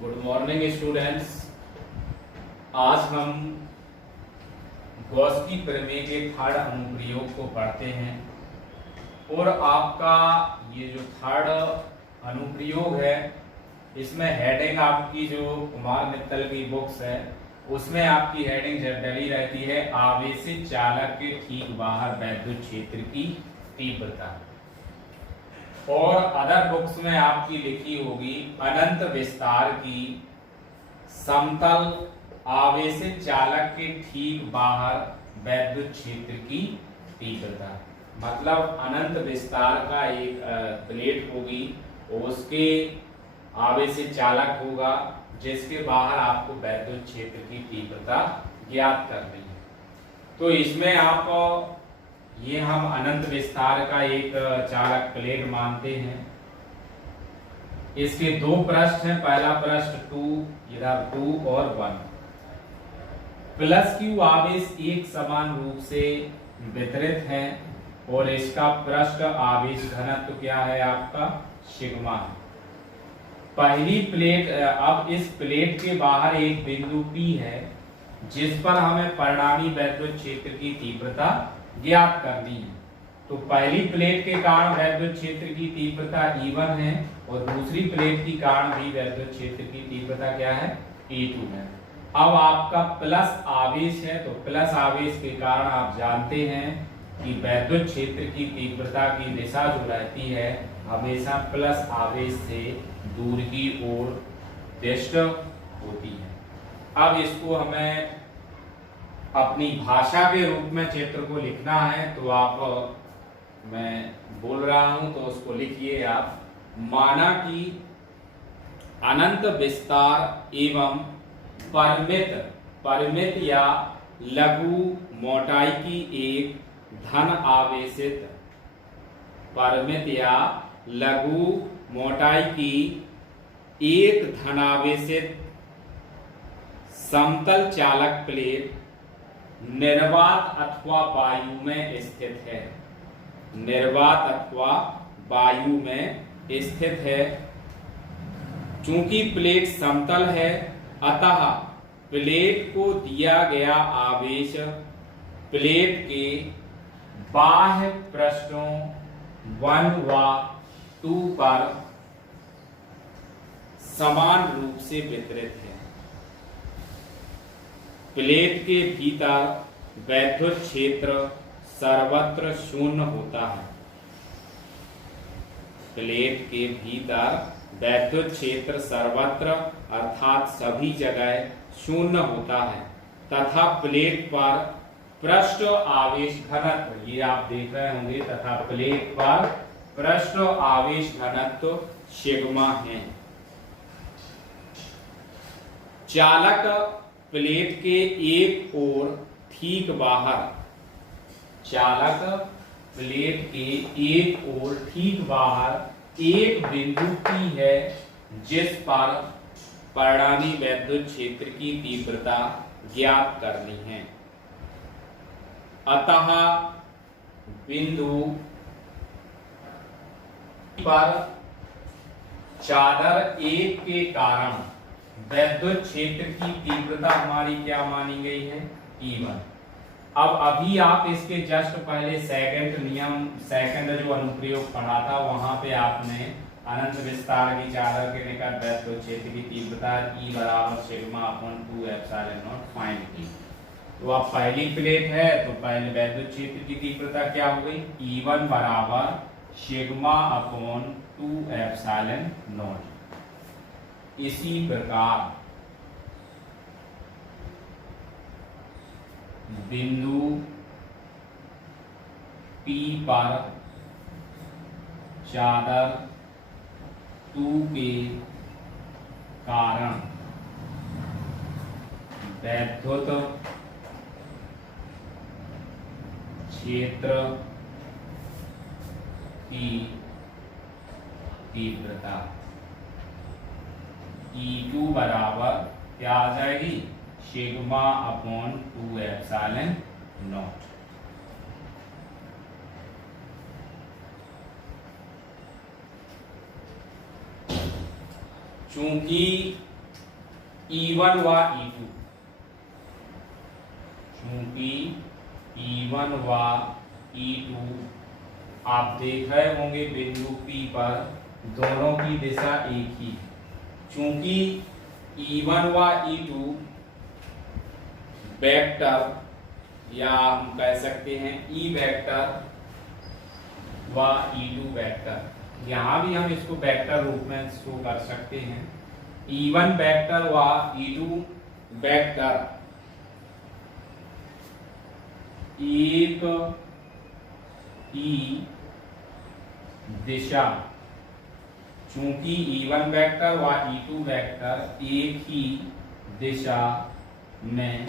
Good morning students. आज हम Gauss की प्रमेय के थर्ड अनुप्रयोग को पढ़ते हैं और आपका ये जो थर्ड अनुप्रयोग है इसमें हेडिंग आपकी जो कुमार मित्तल की बुक्स है उसमें आपकी हेडिंग डली रहती है आवेशित चालक के ठीक बाहर वैद्युत क्षेत्र की तीव्रता, और अदर बुक्स में आपकी लिखी होगी अनंत विस्तार की समतल आवेशित चालक के ठीक बाहर वैद्युत क्षेत्र की तीव्रता। मतलब अनंत विस्तार का एक प्लेट होगी और उसके आवेशित चालक होगा जिसके बाहर आपको वैद्युत क्षेत्र की तीव्रता ज्ञात करनी है। तो इसमें आप ये हम अनंत विस्तार का एक चालक प्लेट मानते हैं। इसके दो पृष्ठ हैं, पहला पृष्ठ 2, इधर 2 और 1। प्लस क्यू आवेश एक समान रूप से वितरित है और इसका पृष्ठ आवेश घनत्व क्या है आपका सिग्मा है। पहली प्लेट, अब इस प्लेट के बाहर एक बिंदु P है जिस पर हमें परिणामी वैद्युत क्षेत्र की तीव्रता ज्ञात करनी है। तो पहली प्लेट के कारण वैद्युत क्षेत्र की तीव्रता E1 है और दूसरी प्लेट के कारण भी वैद्युत क्षेत्र की तीव्रता क्या है E2 है। अब आपका प्लस आवेश है तो प्लस आवेश के कारण आप जानते हैं कि वैद्युत क्षेत्र की तीव्रता की दिशा जो रहती है हमेशा प्लस आवेश से दूर की ओर दिष्ट होती है। अब इसको हमें अपनी भाषा के रूप में चित्र को लिखना है तो आप, मैं बोल रहा हूं तो उसको लिखिए आप। माना कि अनंत विस्तार एवं परिमित या लघु मोटाई की एक धन आवेशित, परिमित या लघु मोटाई की एक धनावेशित समतल चालक प्लेट निर्वात अथवा वायु में स्थित है। निर्वात अथवा वायु में स्थित है। चूंकि प्लेट समतल है अतः प्लेट को दिया गया आवेश प्लेट के बाह्य पृष्ठों 1 व 2 पर समान रूप से वितरित है। प्लेट के भीतर वैद्युत क्षेत्र सर्वत्र शून्य होता है। प्लेट के भीतर वैद्युत क्षेत्र सर्वत्र अर्थात सभी जगह शून्य होता है तथा प्लेट पर पृष्ठ आवेश घनत्व, ये आप देख रहे होंगे, तथा प्लेट पर पृष्ठ आवेश घनत्व सिग्मा है। चालक प्लेट के एक ओर ठीक बाहर, चालक प्लेट के एक ओर ठीक बाहर एक बिंदु P है जिस पर परिणामी वैद्युत क्षेत्र की तीव्रता ज्ञात करनी है। अतः बिंदु पर चादर एक के कारण वैद्युत क्षेत्र की तीव्रता हमारी क्या मानी गई है E1। अब अभी आप इसके जस्ट पहले सेकंड जो अनुप्रयोग पढ़ा था वहां पे आपने अनंत विस्तार की चादर के निकट वैद्युत क्षेत्र की तीव्रता E बराबर sigma upon 2 epsilon not find की। तो अब पहली प्लेट है तो पहले वैद्युत क्षेत्र की तीव्रता क्या हो गई E1 बराबर सिग्मा अपॉन 2 एप्सिलॉन नॉट। इसी प्रकार बिंदु P पर चादर 2 के कारण वैद्युत क्षेत्र की तीव्रता E2 बराबर क्या आ जाएगी सिग्मा अपॉन 2 एप्सिलॉन नॉट। चूंकि E1 व E2, चूंकि E1 व E2 आप देख रहे होंगे बिंदु P पर दोनों की दिशा एक ही, चूंकि E1 व E2 वेक्टर या हम कह सकते हैं E वेक्टर व E2 वेक्टर, यहां भी हम इसको वेक्टर रूप में शो कर सकते हैं। E1 वेक्टर व E2 वेक्टर एक ही दिशा, चूंकि E1 वेक्टर व E2 वेक्टर एक ही दिशा में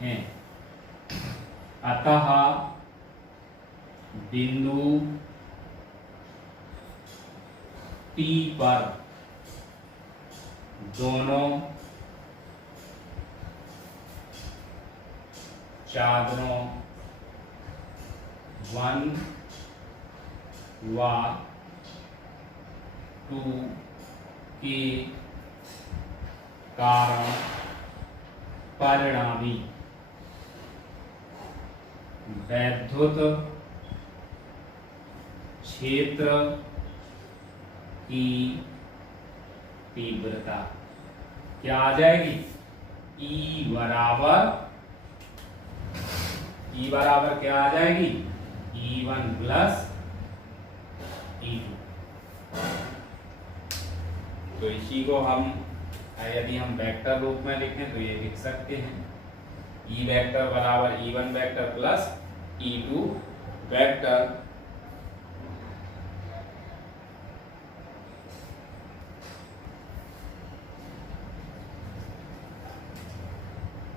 हैं, अतः बिंदु P पर दोनों चादरों 1 व 2 के कारण परिणामी वैद्युत क्षेत्र की तीव्रता क्या आ जाएगी? E बराबर क्या आ जाएगी? E1 plus E2। तो इसी को हम यदि हम वेक्टर रूप में लिखें तो ये लिख सकते हैं E वेक्टर बराबर E1 vector plus E2 vector.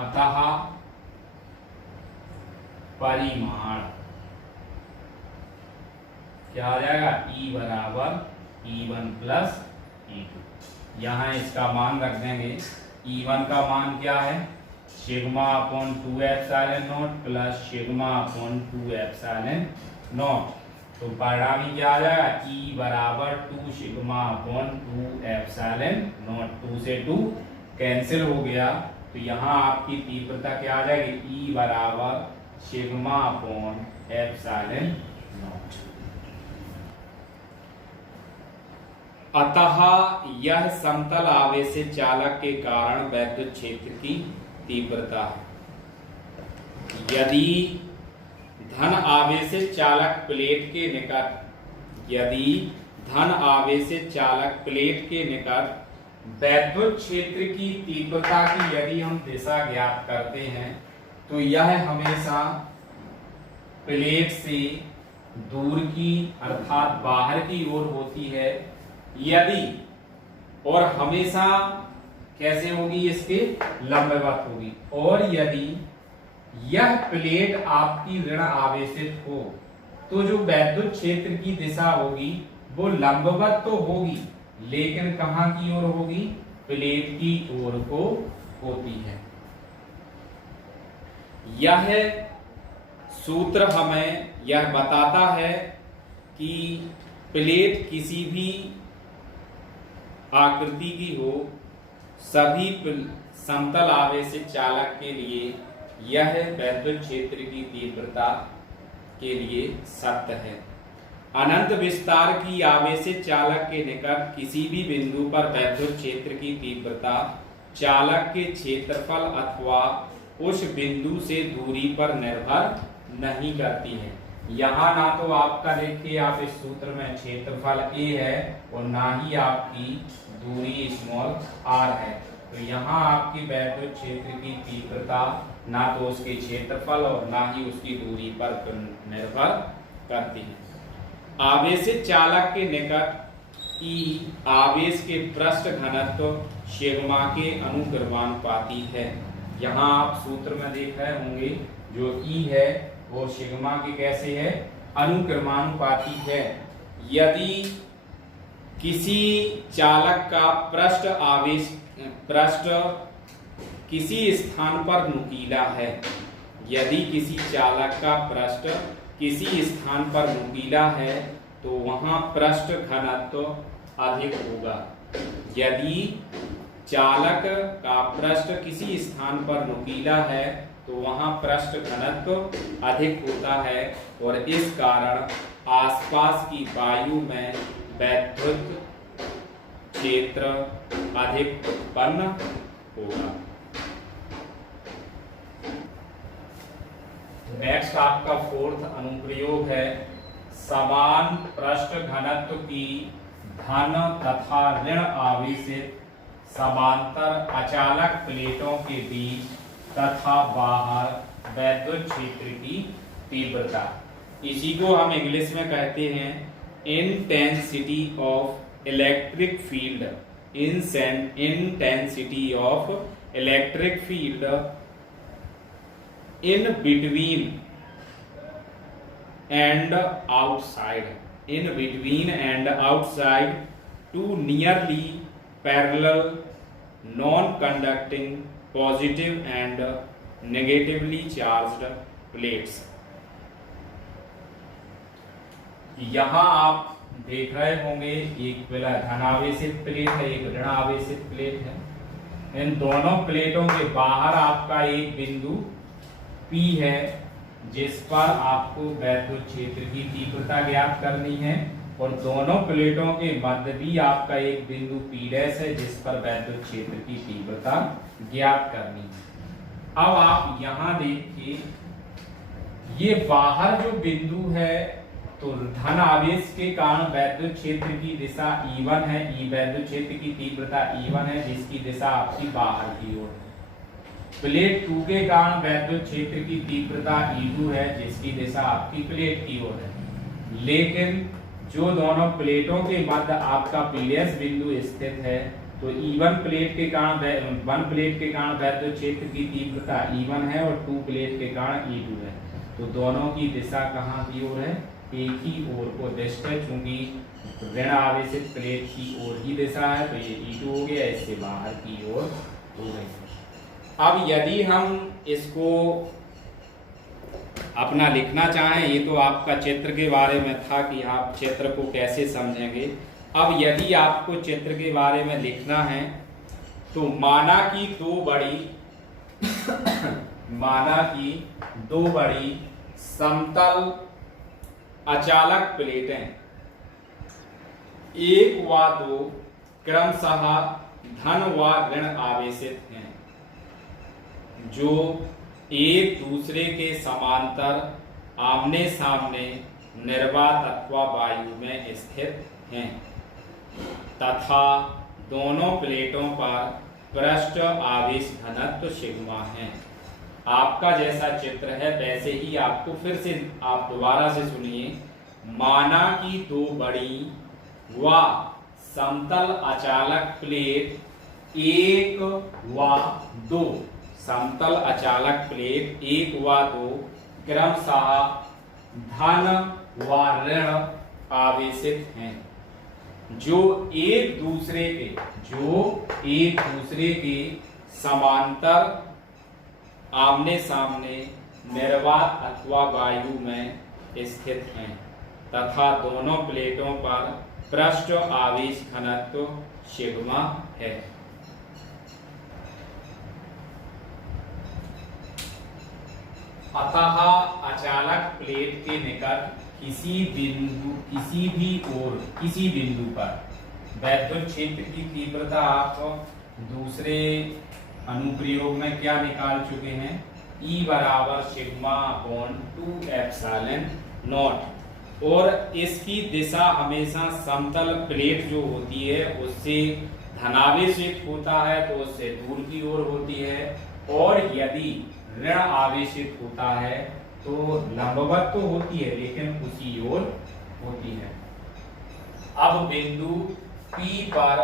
अतः परिमाण क्या आ जाएगा? E बराबर E1 प्लस E2। यहाँ इसका मान रख देंगे। E1 का मान क्या है? Sigma upon 2 epsilon not plus sigma upon 2 epsilon not. तो परिणामी क्या आ जाएगा? E बराबर 2 सिग्मा अपॉन 2 एप्सिलॉन नॉट। 2 से 2 कैंसिल हो गया, तो यहाँ आपकी तीव्रता क्या आ जाएगी? E बराबर सिग्मा अपॉन एप्सिलॉन नॉट। अतः यह समतल आवेशित चालक के कारण वैद्युत क्षेत्र की तीव्रता है। यदि धन आवेशित चालक प्लेट के निकट वैद्युत क्षेत्र की तीव्रता की यदि हम दिशा ज्ञात करते हैं तो यह हमेशा प्लेट से दूर की अर्थात बाहर की ओर होती है। यदि और हमेशा कैसे होगी? इसके लंबवत होगी। और यदि यह प्लेट आपकी ऋण आवेशित हो तो जो वैद्युत क्षेत्र की दिशा होगी वो लंबवत तो होगी, लेकिन कहां की ओर होगी? प्लेट की ओर को होती है। यह सूत्र हमें यह बताता है कि प्लेट किसी भी आकृति की हो, सभी समतल आवेशित चालक के लिए यह वैद्युत क्षेत्र की तीव्रता के लिए सत्य है। अनंत विस्तार की आवेशित चालक के निकट किसी भी बिंदु पर वैद्युत क्षेत्र की तीव्रता चालक के क्षेत्रफल अथवा उस बिंदु से दूरी पर निर्भर नहीं करती है। यहाँ ना तो आपका देखिए आप इस सूत्र में क्षेत्रफल A है और ना ही आपकी दूरी स्मॉल r है। तो यहाँ आपकी वैद्युत क्षेत्र की तीव्रता ना तो उसके क्षेत्रफल और ना ही उसकी दूरी पर निर्भर करती है। आवेशित चालक के निकट E आवेश के पृष्ठ घनत्व सिग्मा के अनुक्रमानुपाती है। यहाँ आप सूत्र में देख रहे होंगे जो E है वो सिग्मा के कैसे है? अनुक्रमानुपाती है। यदि किसी चालक का पृष्ठ किसी स्थान पर नुकीला है, यदि किसी चालक का पृष्ठ किसी स्थान पर नुकीला है तो वहां पृष्ठ घनत्व अधिक होगा। यदि चालक का पृष्ठ किसी स्थान पर नुकीला है तो वहां पृष्ठ घनत्व अधिक होता है और इस कारण आसपास की वायु में वैद्युत क्षेत्र अधिक उत्पन्न होगा। नेक्स्ट आपका फोर्थ अनुप्रयोग है समान पृष्ठ घनत्व की धन तथा ऋण आवेशित समांतर अचालक प्लेटों के बीच तथा बाहर वैद्युत क्षेत्र की तीव्रता, इसी को हम इंग्लिश में कहते हैं intensity of electric field, intensity of electric field in between and outside two nearly parallel non-conducting positive and negatively charged plates। यहां आप देख रहे होंगे एक धनावेशित प्लेट है, एक ऋण आवेशित प्लेट है। इन दोनों प्लेटों के बाहर आपका एक बिंदु P है जिस पर आपको वैद्युत क्षेत्र की तीव्रता ज्ञात करनी है और दोनों प्लेटों के मध्य भी आपका एक बिंदु P' है जिस पर वैद्युत क्षेत्र की तीव्रता ज्ञात करनी है। अब आप यहां देखिए ये बाहर जो बिंदु है तो धन आवेश के कारण वैद्युत क्षेत्र की दिशा E1 है, वैद्युत क्षेत्र की तीव्रता E1 है जिसकी दिशा आपकी बाहर की ओर है। प्लेट 2 के कारण वैद्युत क्षेत्र की तीव्रता E2 है जिसकी दिशा आपकी प्लेट की ओर है। लेकिन जो दोनों प्लेटों के मध्य आपका पीडीएस बिंदु स्थित है तो E1 प्लेट के कारण 1 प्लेट के कारण वैद्युत क्षेत्र की तीव्रता E1 है और 2 प्लेट के कारण E2 है। तो दोनों की दिशा कहाँ की ओर है? एक ही ओर को दिष्ट है। चूंकि ऋण आवेशित प्लेट की ओर ही दिशा है तो ये E2 हो गया, इससे बाहर की ओर हो गई। अब यदि हम इसको अपना लिखना चाहें, ये तो आपका चित्र के बारे में था कि आप चित्र को कैसे समझेंगे। अब यदि आपको चित्र के बारे में लिखना है तो माना कि दो बड़ी समतल अचालक प्लेटें एक व दो क्रमशः धन व ऋण आवेशित हैं जो एक दूसरे के समांतर आमने सामने निर्वात अथवा वायु में स्थित हैं तथा दोनों प्लेटों पर पृष्ठ आवेश घनत्व सिग्मा है। आपका जैसा चित्र है वैसे ही आपको फिर से आप दोबारा से सुनिए। माना कि दो बड़ी व समतल अचालक प्लेट एक व दो समतल अचालक प्लेट एक व दो क्रमशः धन व ऋण आवेशित हैं जो एक दूसरे के समांतर आमने सामने निर्वात अथवा वायु में स्थित हैं तथा दोनों प्लेटों पर पृष्ठ आवेश घनत्व सिग्मा है। अतः अचालक प्लेट के निकट किसी बिंदु पर वैद्युत क्षेत्र की तीव्रता आप दूसरे अनुप्रयोग में क्या निकाल चुके हैं? E बराबर सिग्मा अपॉन 2 एप्सिलॉन नॉट। और इसकी दिशा हमेशा समतल प्लेट जो होती है उससे धनावेशित होता है तो उससे दूर की ओर होती है, और यदि ऋण आवेशित होता है तो लंबवत तो होती है लेकिन उसी ओर होती है। अब बिंदु P पर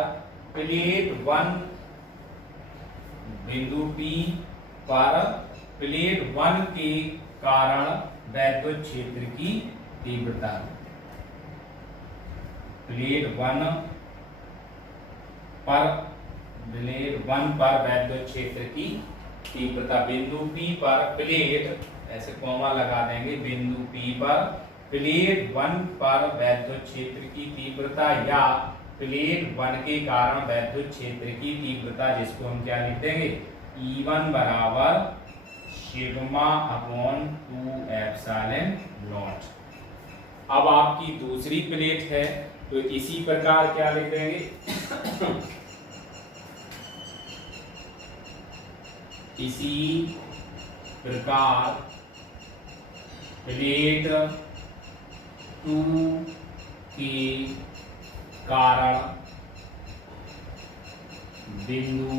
प्लेट 1 के कारण वैद्युत क्षेत्र की तीव्रता, प्लेट 1 पर वैद्युत क्षेत्र की तीव्रता बिंदु P पर प्लेट, ऐसे कॉमा लगा देंगे, बिंदु P पर प्लेट 1 पर वैद्युत क्षेत्र की तीव्रता या प्लेट 1 के कारण वैद्युत क्षेत्र की तीव्रता, जिसको हम क्या लिख देंगे, E1 बराबर सिग्मा अपॉन 2 एप्सिलॉन नॉट। अब आपकी दूसरी प्लेट है तो इसी प्रकार क्या लिख देंगे इसी प्रकार प्लेट 2 के कारण बिंदु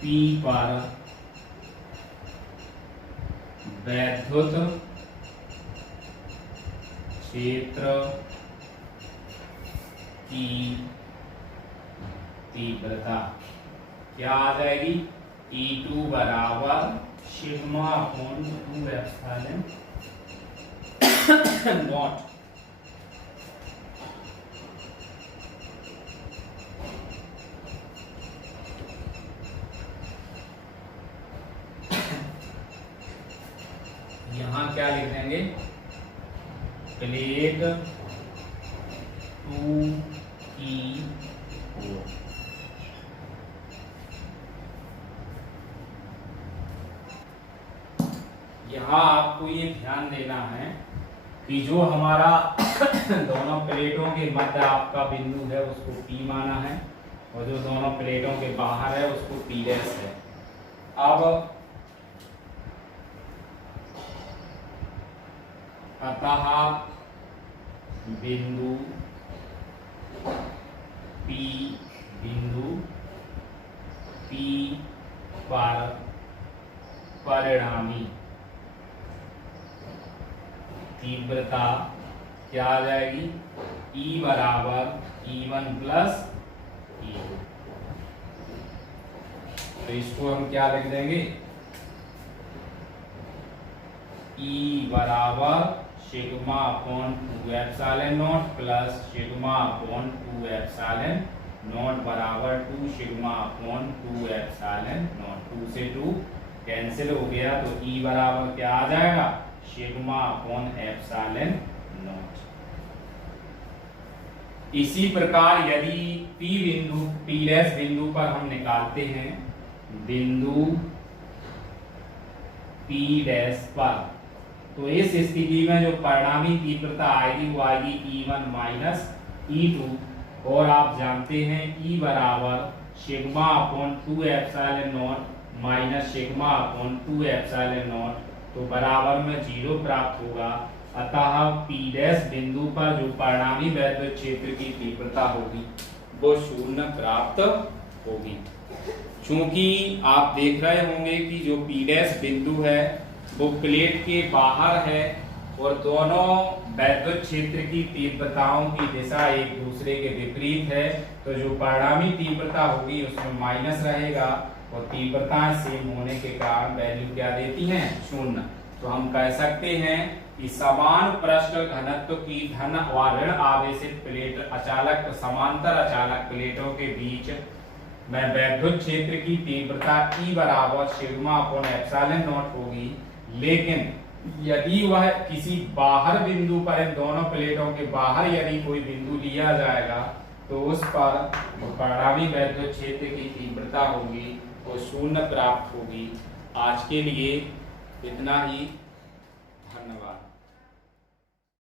P पर वैद्युत क्षेत्र की तीव्रता क्या आ जाएगी, E2 बराबर सिग्मा अपॉन 2 एप्सिलॉन नॉट। यहां क्या लिख देंगे, प्लेट 2 की ओर यहाँ आपको ये ध्यान देना है कि जो हमारा दोनों प्लेटों के मध्य आपका बिंदु है उसको P माना है और जो दोनों प्लेटों के बाहर है उसको P डैश है। अब अतः बिंदु P पर परिणामी तीव्रता क्या आ जाएगी, E बराबर E1 प्लस E2। तो इसको हम क्या लिख देंगे, E बराबर sigma upon 2 epsilon not plus sigma upon 2 epsilon not बराबर 2 सिग्मा अपॉन 2 एप्सिलॉन नॉट। 2 से 2 कैंसिल हो गया तो E बराबर क्या आ जाएगा, सिग्मा अपॉन एप्सिलॉन नॉट। इसी प्रकार यदि P डैश बिंदु पर हम निकालते हैं, बिंदु P डैश पर, तो इस स्थिति में जो परिणामी तीव्रता आएगी वो आएगी E1 माइनस E2 और आप जानते हैं E बराबर sigma upon 2 epsilon not minus sigma upon 2 epsilon not, तो बराबर में 0 प्राप्त होगा। अतः P डैश बिंदु पर जो परिणामी वैद्युत क्षेत्र की तीव्रता होगी वो 0 प्राप्त होगी। चूंकि आप देख रहे होंगे कि जो P डैश बिंदु है वो प्लेट के बाहर है और दोनों वैद्युत क्षेत्र की तीव्रताओं की दिशा एक दूसरे के विपरीत है, तो जो परिणामी तीव्रता होगी उसमें माइनस रहेगा और तीव्रताएं सेम होने के कारण वैल्यू क्या देती हैं, 0। तो हम कह सकते हैं कि समान पृष्ठ घनत्व की धन और ऋण आवेशित प्लेट अचालक समांतर अचालक प्लेटों के बीच में वैद्युत क्षेत्र की तीव्रता E बराबर सिग्मा अपॉन एप्सिलॉन नॉट होगी। लेकिन यदि वह किसी बाहर बिंदु पर, इन दोनों प्लेटों के बाहर यदि कोई बिंदु लिया जाएगा तो उस पर परिणामी वैद्युत क्षेत्र की तीव्रता होगी वो 0 प्राप्त होगी। आज के लिए इतना ही।